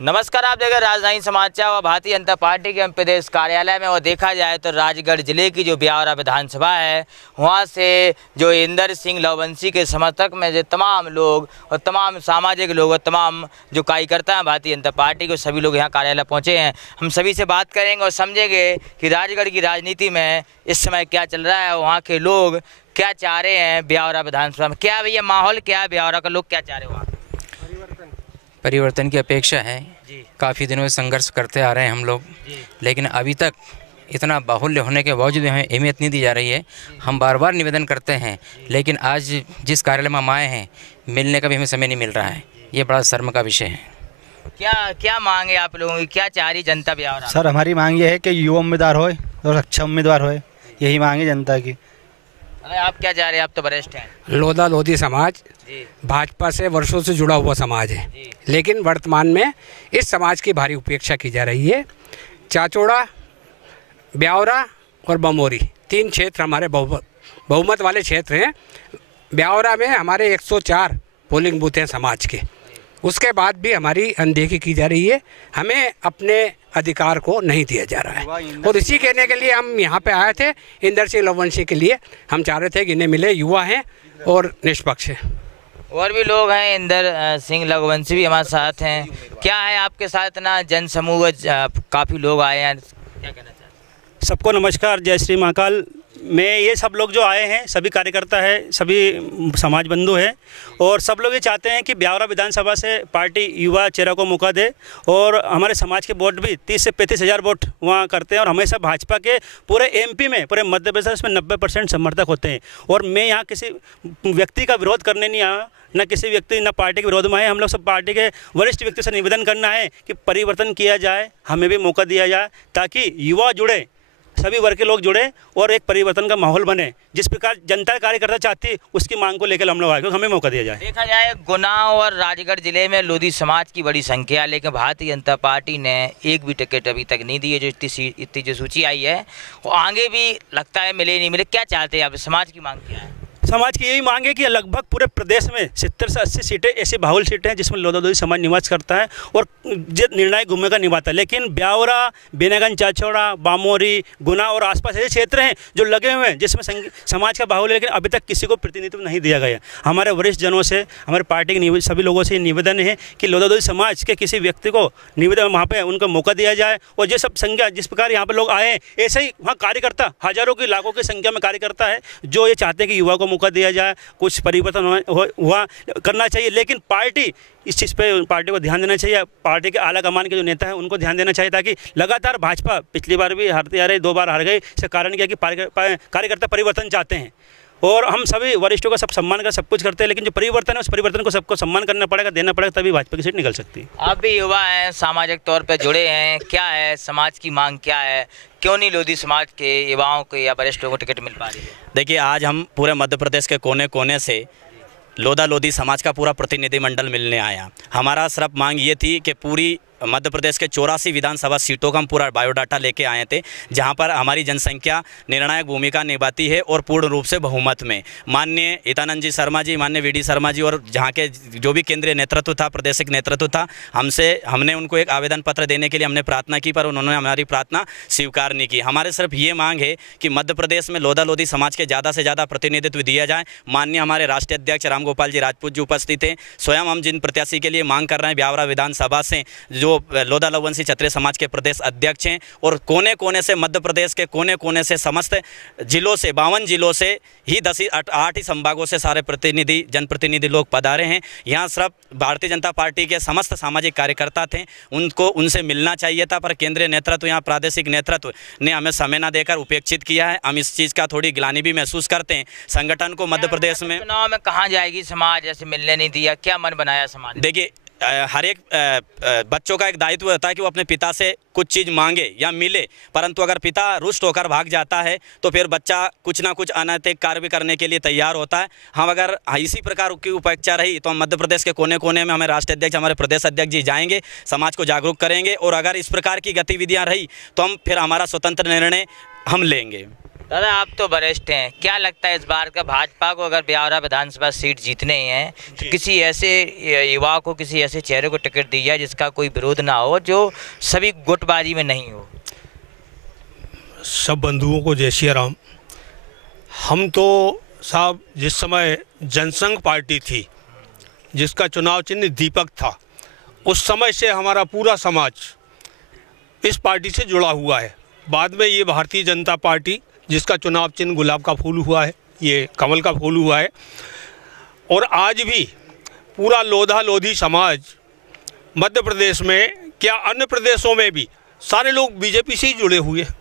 नमस्कार, आप देख रहे राजधानी समाचार व भारतीय जनता पार्टी के प्रदेश कार्यालय में। और देखा जाए तो राजगढ़ जिले की जो ब्यावरा विधानसभा है, वहां से जो इंदर सिंह लवंशी के समर्थक में जो तमाम लोग और तमाम सामाजिक लोग और तमाम जो कार्यकर्ता हैं भारतीय जनता पार्टी के, सभी लोग यहाँ कार्यालय पहुँचे हैं। हम सभी से बात करेंगे और समझेंगे कि राजगढ़ की राजनीति में इस समय क्या चल रहा है, वहाँ के लोग क्या चाह रहे हैं ब्यावरा विधानसभा में। क्या भैया माहौल क्या है, ब्यावरा का लोग क्या चाह रहे हैं? वहाँ परिवर्तन की अपेक्षा है। काफ़ी दिनों से संघर्ष करते आ रहे हैं हम लोग, लेकिन अभी तक इतना बाहुल्य होने के बावजूद हमें अहमियत नहीं दी जा रही है। हम बार बार निवेदन करते हैं, लेकिन आज जिस कार्यालय में हम आए हैं, मिलने का भी हमें समय नहीं मिल रहा है। ये बड़ा शर्म का विषय है। क्या मांग है आप लोगों की, क्या चाह रही जनता ब्यावरा? सर, हमारी मांग ये है कि युवा उम्मीदवार होए और अच्छा उम्मीदवार होए, यही मांग है जनता की। आप क्या चाह रहे हैं? आप तो वरिष्ठ हैं। लोधा लोधी समाज भाजपा से वर्षों से जुड़ा हुआ समाज है, लेकिन वर्तमान में इस समाज की भारी उपेक्षा की जा रही है। चाचौड़ा, ब्यावरा और बमोरी 3 क्षेत्र हमारे बहुमत वाले क्षेत्र हैं। ब्यावरा में हमारे 104 पोलिंग बूथ हैं समाज के, उसके बाद भी हमारी अनदेखी की जा रही है। हमें अपने अधिकार को नहीं दिया जा रहा है, और इसी कहने के लिए हम यहाँ पे आए थे। इंदर सिंह लवंशी के लिए हम चाह रहे थे कि इन्हें मिले, युवा हैं और निष्पक्ष हैं। और भी लोग हैं, इंदर सिंह लवंशी भी हमारे साथ हैं। क्या है आपके साथ इतना जन समूह, काफ़ी लोग आए हैं, क्या कहना चाहते हैं? सबको नमस्कार, जय श्री महाकाल। मैं ये सब लोग जो आए हैं, सभी कार्यकर्ता है, सभी समाज बंधु हैं, और सब लोग ये चाहते हैं कि ब्यावरा विधानसभा से पार्टी युवा चेहरा को मौका दे। और हमारे समाज के वोट भी 30 से 35 हज़ार वोट वहाँ करते हैं, और हमेशा भाजपा के पूरे एमपी में, पूरे मध्य प्रदेश में 90% समर्थक होते हैं। और मैं यहाँ किसी व्यक्ति का विरोध करने नहीं आया, न किसी व्यक्ति न पार्टी के विरोध में आए। हम लोग सब पार्टी के वरिष्ठ व्यक्ति से निवेदन करना है कि परिवर्तन किया जाए, हमें भी मौका दिया जाए, ताकि युवा जुड़े, सभी वर्ग के लोग जुड़े और एक परिवर्तन का माहौल बने। जिस प्रकार जनता कार्यकर्ता चाहती है, उसकी मांग को लेकर हम लोग आए, हमें मौका दिया जाए। देखा जाए गुना और राजगढ़ जिले में लोधी समाज की बड़ी संख्या, लेकिन भारतीय जनता पार्टी ने एक भी टिकट अभी तक नहीं दी है। जो इतनी जो सूची आई है, वो आगे भी लगता है मिले नहीं मिले। क्या चाहते हैं आप, समाज की मांग क्या है? समाज की यही मांग है कि लगभग पूरे प्रदेश में 70 से 80 सीटें ऐसी बाहुल सीटें हैं जिसमें लोधा लोधी समाज निवास करता है और निर्णायक भूमिका निभाता है। लेकिन ब्यावरा, बेनागंज, चाचौड़ा, बामोरी, गुना और आसपास ऐसे क्षेत्र हैं जो लगे हुए हैं जिसमें समाज का बाहुल है, लेकिन अभी तक किसी को प्रतिनिधित्व नहीं दिया गया। हमारे वरिष्ठ जनों से, हमारे पार्टी के सभी लोगों से निवेदन है कि लोधा लोधी समाज के किसी व्यक्ति को निवेदन वहाँ पर उनको मौका दिया जाए। और ये सब संख्या जिस प्रकार यहाँ पर लोग आए हैं, ऐसे ही वहाँ कार्यकर्ता हज़ारों की, लाखों की संख्या में कार्यकर्ता है जो ये चाहते हैं कि युवा को मौका दिया जाए, कुछ परिवर्तन हुआ करना चाहिए। लेकिन पार्टी इस चीज़ पे, पार्टी को ध्यान देना चाहिए। पार्टी के आला कमान के जो नेता हैं उनको ध्यान देना चाहिए, ताकि लगातार भाजपा पिछली बार भी हारती आ रही, 2 बार हार गई। इसका कारण क्या कि कार्यकर्ता परिवर्तन चाहते हैं, और हम सभी वरिष्ठों का सब सम्मान कर सब कुछ करते हैं। लेकिन जो परिवर्तन है, उस परिवर्तन को सबको सम्मान करना पड़ेगा, देना पड़ेगा, तभी भाजपा की सीट निकल सकती है। आप भी युवा हैं, सामाजिक तौर पर जुड़े हैं, क्या है समाज की मांग, क्या है? क्यों नहीं लोधी समाज के युवाओं को या वरिष्ठ लोगों को टिकट मिल पा रही है? देखिए, आज हम पूरे मध्य प्रदेश के कोने कोने से लोधा लोधी समाज का पूरा प्रतिनिधिमंडल मिलने आया। हमारा सिर्फ मांग ये थी कि पूरी मध्य प्रदेश के 84 विधानसभा सीटों का हम पूरा बायोडाटा लेके आए थे, जहां पर हमारी जनसंख्या निर्णायक भूमिका निभाती है और पूर्ण रूप से बहुमत में। माननीय हितानंद जी शर्मा जी, माननीय वीडी शर्मा जी और जहां के जो भी केंद्रीय नेतृत्व था, प्रादेशिक नेतृत्व था, हमने उनको एक आवेदन पत्र देने के लिए हमने प्रार्थना की, पर उन्होंने हमारी प्रार्थना स्वीकार नहीं की। हमारे सिर्फ ये मांग है कि मध्य प्रदेश में लोधा लोधी समाज के ज़्यादा से ज़्यादा प्रतिनिधित्व दिया जाए। माननीय हमारे राष्ट्रीय अध्यक्ष रामगोपाल जी राजपूत जी उपस्थित हैं। स्वयं हम जिन प्रत्याशी के लिए मांग कर रहे हैं ब्यावरा विधानसभा से, जो लोधा लवंशी क्षत्रिय समाज के प्रदेश अध्यक्ष हैं, और कोने कोने से, मध्य प्रदेश के कोने कोने से, समस्त जिलों से, 52 जिलों से ही 8 ही संभागों से सारे प्रतिनिधि, जनप्रतिनिधि लोग पधारे हैं। यहाँ सिर्फ भारतीय जनता पार्टी के समस्त सामाजिक कार्यकर्ता थे, उनसे मिलना चाहिए था, पर केंद्रीय नेतृत्व, यहाँ प्रादेशिक नेतृत्व ने हमें समय न देकर उपेक्षित किया है। हम इस चीज़ का थोड़ी ग्लानि भी महसूस करते हैं। संगठन को मध्य प्रदेश में चुनाव में कहाँ जाएगी समाज, जैसे मिलने नहीं दिया, क्या मन बनाया समाज? देखिए, हर एक बच्चों का एक दायित्व होता है कि वो अपने पिता से कुछ चीज़ मांगे या मिले, परंतु अगर पिता रुष्ट होकर भाग जाता है तो फिर बच्चा कुछ ना कुछ अनैतिक कार्य भी करने के लिए तैयार होता है। हम अगर इसी प्रकार की उपेक्षा रही तो हम मध्य प्रदेश के कोने कोने में, हमें राष्ट्रीय अध्यक्ष, हमारे प्रदेश अध्यक्ष जी जाएंगे, समाज को जागरूक करेंगे, और अगर इस प्रकार की गतिविधियाँ रही तो हम फिर हमारा स्वतंत्र निर्णय हम लेंगे। दादा आप तो वरिष्ठ हैं, क्या लगता है इस बार का भाजपा को अगर ब्यावरा विधानसभा सीट जीतने हैं तो किसी ऐसे युवा को, किसी ऐसे चेहरे को टिकट दी जाए जिसका कोई विरोध ना हो, जो सभी गुटबाजी में नहीं हो? सब बंधुओं को जय श्री राम। हम तो साहब जिस समय जनसंघ पार्टी थी जिसका चुनाव चिन्ह दीपक था, उस समय से हमारा पूरा समाज इस पार्टी से जुड़ा हुआ है। बाद में ये भारतीय जनता पार्टी जिसका चुनाव चिन्ह गुलाब का फूल हुआ है, ये कमल का फूल हुआ है, और आज भी पूरा लोधा लोधी समाज मध्य प्रदेश में क्या अन्य प्रदेशों में भी सारे लोग बीजेपी से ही जुड़े हुए हैं।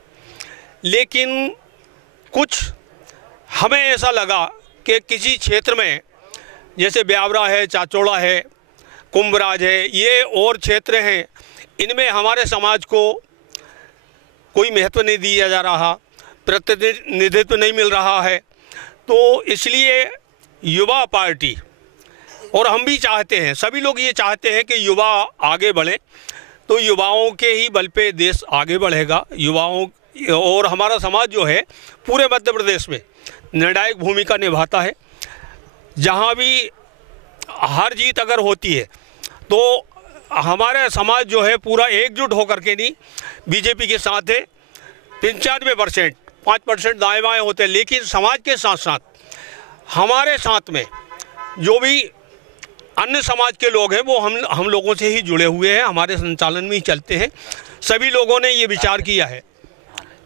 लेकिन कुछ हमें ऐसा लगा कि किसी क्षेत्र में जैसे ब्यावरा है, चाचौड़ा है, कुंभराज है, ये और क्षेत्र हैं, इनमें हमारे समाज को कोई महत्व नहीं दिया जा रहा, प्रतिनिधित्व नहीं मिल रहा है। तो इसलिए युवा पार्टी, और हम भी चाहते हैं, सभी लोग ये चाहते हैं कि युवा आगे बढ़ें, तो युवाओं के ही बल पे देश आगे बढ़ेगा। युवाओं और हमारा समाज जो है पूरे मध्य प्रदेश में निर्णायक भूमिका निभाता है। जहाँ भी हार जीत अगर होती है तो हमारा समाज जो है पूरा एकजुट होकर के नहीं बीजेपी के साथ है। 95%, 5% दाएँ बाएँ होते हैं, लेकिन समाज के साथ साथ हमारे साथ में जो भी अन्य समाज के लोग हैं वो हम लोगों से ही जुड़े हुए हैं, हमारे संचालन में ही चलते हैं। सभी लोगों ने ये विचार किया है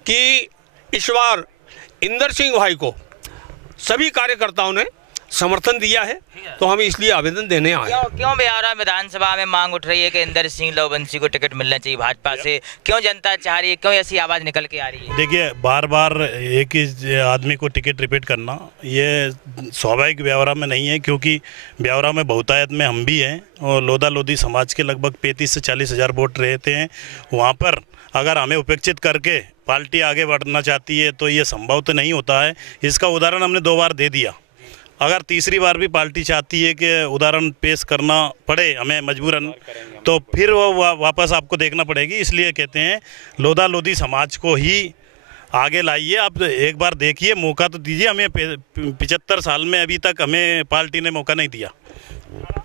कि इस बार इंदर सिंह भाई को सभी कार्यकर्ताओं ने समर्थन दिया है, तो हम इसलिए आवेदन देने आए। क्यों ब्यावरा विधानसभा में मांग उठ रही है कि इंदर सिंह लवंसी को टिकट मिलना चाहिए भाजपा से? क्यों जनता चाह रही है, क्यों ऐसी आवाज़ निकल के आ रही है? देखिए, बार बार एक ही आदमी को टिकट रिपीट करना ये स्वाभाविक ब्यावरा में नहीं है, क्योंकि ब्यावरा में बहुतायत में हम भी हैं और लोधा लोधी समाज के लगभग 35 से 40 हज़ार वोट रहते हैं। वहाँ पर अगर हमें उपेक्षित करके पार्टी आगे बढ़ना चाहती है तो ये संभव तो नहीं होता है। इसका उदाहरण हमने 2 बार दे दिया। अगर तीसरी बार भी पार्टी चाहती है कि उदाहरण पेश करना पड़े हमें मजबूरन, तो फिर वो वापस आपको देखना पड़ेगी। इसलिए कहते हैं लोधा लोधी समाज को ही आगे लाइए। आप एक बार देखिए, मौका तो दीजिए हमें। 75 साल में अभी तक हमें पार्टी ने मौका नहीं दिया।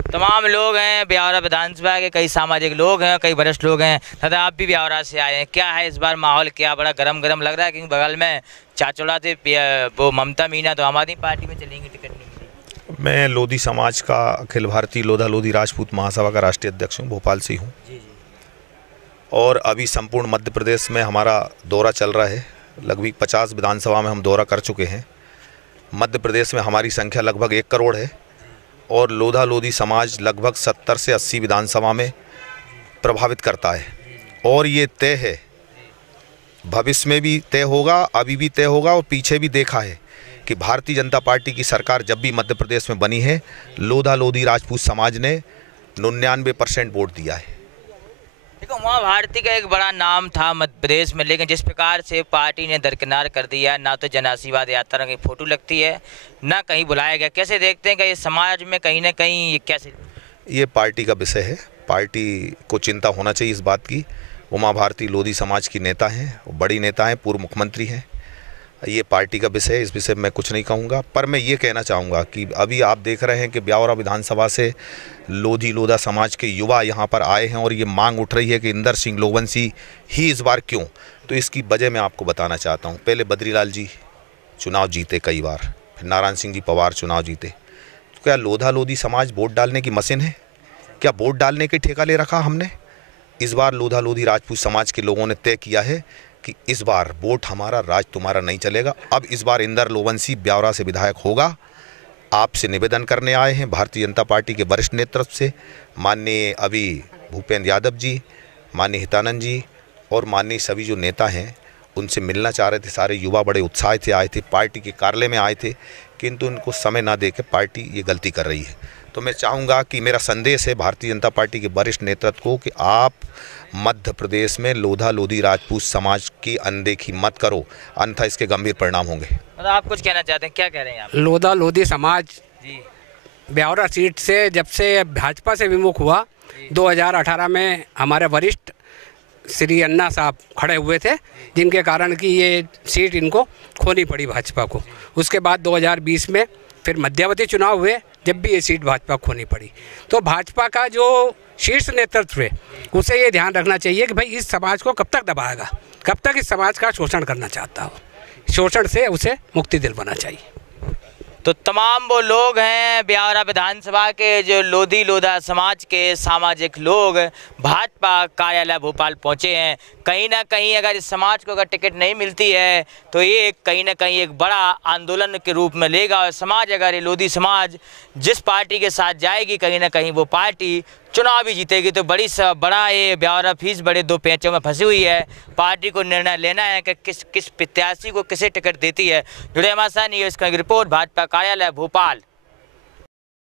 तमाम लोग हैं ब्यावरा विधानसभा के, कई सामाजिक लोग हैं, कई वरिष्ठ लोग हैं। दादा आप भी ब्यावरा से आए हैं, क्या है इस बार माहौल, क्या बड़ा गरम गरम लग रहा है? क्योंकि बगल में चाचौड़ा थे वो ममता मीना, तो आम आदमी पार्टी में चलेंगी, टिकट नहीं मिली। मैं लोधी समाज का, अखिल भारतीय लोधा लोधी राजपूत महासभा का राष्ट्रीय अध्यक्ष हूँ, भोपाल से हूँ। और अभी संपूर्ण मध्य प्रदेश में हमारा दौरा चल रहा है। लगभग 50 विधानसभा में हम दौरा कर चुके हैं। मध्य प्रदेश में हमारी संख्या लगभग 1 करोड़ है और लोधा लोधी समाज लगभग 70 से 80 विधानसभा में प्रभावित करता है। और ये तय है, भविष्य में भी तय होगा, अभी भी तय होगा और पीछे भी देखा है कि भारतीय जनता पार्टी की सरकार जब भी मध्य प्रदेश में बनी है, लोधा लोधी राजपूत समाज ने 99% वोट दिया है। देखो, उमा भारती का एक बड़ा नाम था मध्य प्रदेश में, लेकिन जिस प्रकार से पार्टी ने दरकिनार कर दिया, ना तो जन आशीर्वाद यात्रा की फोटो लगती है, ना कहीं बुलाया गया। कैसे देखते हैं कि ये समाज में कहीं ना कहीं ये कैसे? ये पार्टी का विषय है, पार्टी को चिंता होना चाहिए इस बात की। उमा भारती लोधी समाज की नेता हैं, बड़ी नेता हैं, पूर्व मुख्यमंत्री हैं। ये पार्टी का विषय है, इस विषय में मैं कुछ नहीं कहूँगा। पर मैं ये कहना चाहूँगा कि अभी आप देख रहे हैं कि ब्यावरा विधानसभा से लोधी लोधा समाज के युवा यहाँ पर आए हैं और ये मांग उठ रही है कि इंदर सिंह लवंसी ही इस बार क्यों। तो इसकी वजह मैं आपको बताना चाहता हूँ। पहले बद्रीलाल जी चुनाव जीते कई बार, फिर नारायण सिंह जी पवार चुनाव जीते। तो क्या लोधा लोधी समाज वोट डालने की मशीन है? क्या वोट डालने के ठेका ले रखा हमने? इस बार लोधा लोधी राजपूत समाज के लोगों ने तय किया है कि इस बार वोट हमारा, राज तुम्हारा नहीं चलेगा। अब इस बार इंदर लवंसी ब्यावरा से विधायक होगा। आपसे निवेदन करने आए हैं भारतीय जनता पार्टी के वरिष्ठ नेतृत्व से, माननीय अभी भूपेंद्र यादव जी, माननीय हितानंद जी और माननीय सभी जो नेता हैं, उनसे मिलना चाह रहे थे। सारे युवा बड़े उत्साहित से आए थे, पार्टी के कार्यालय में आए थे, किंतु उनको समय ना देकर पार्टी ये गलती कर रही है। तो मैं चाहूँगा कि मेरा संदेश है भारतीय जनता पार्टी के वरिष्ठ नेतृत्व को कि आप मध्य प्रदेश में लोधा लोधी राजपूत समाज की अनदेखी मत करो, अन्यथा इसके गंभीर परिणाम होंगे। मतलब आप कुछ कहना चाहते हैं, क्या कह रहे हैं आप? लोधा लोधी समाज जी ब्यावरा सीट से जब से भाजपा से विमुख हुआ, 2018 में हमारे वरिष्ठ श्री अन्ना साहब खड़े हुए थे, जिनके कारण कि ये सीट इनको खोनी पड़ी भाजपा को। उसके बाद 2020 में फिर मध्यावधि चुनाव हुए, जब भी ये सीट भाजपा खोनी पड़ी। तो भाजपा का जो शीर्ष नेतृत्व है उसे ये ध्यान रखना चाहिए कि भाई इस समाज को कब तक दबाएगा, कब तक इस समाज का शोषण करना चाहता हो। शोषण से उसे मुक्ति दिलवाना चाहिए। तो तमाम वो लोग हैं ब्यावरा विधानसभा के जो लोधी लोधा समाज के सामाजिक लोग भाजपा कार्यालय भोपाल पहुंचे हैं। कहीं ना कहीं अगर इस समाज को अगर टिकट नहीं मिलती है तो ये कहीं ना कहीं एक बड़ा आंदोलन के रूप में लेगा, और समाज अगर ये लोधी समाज जिस पार्टी के साथ जाएगी कहीं ना कहीं वो पार्टी चुनाव भी जीतेगी। तो बड़ा ये ब्यावरा फीस बड़े दो पेचों में फंसी हुई है। पार्टी को निर्णय लेना है कि किस प्रत्याशी को किसे टिकट देती है। जुड़े हमारे साथ न्यूज़ का रिपोर्ट भाजपा कार्यालय भोपाल।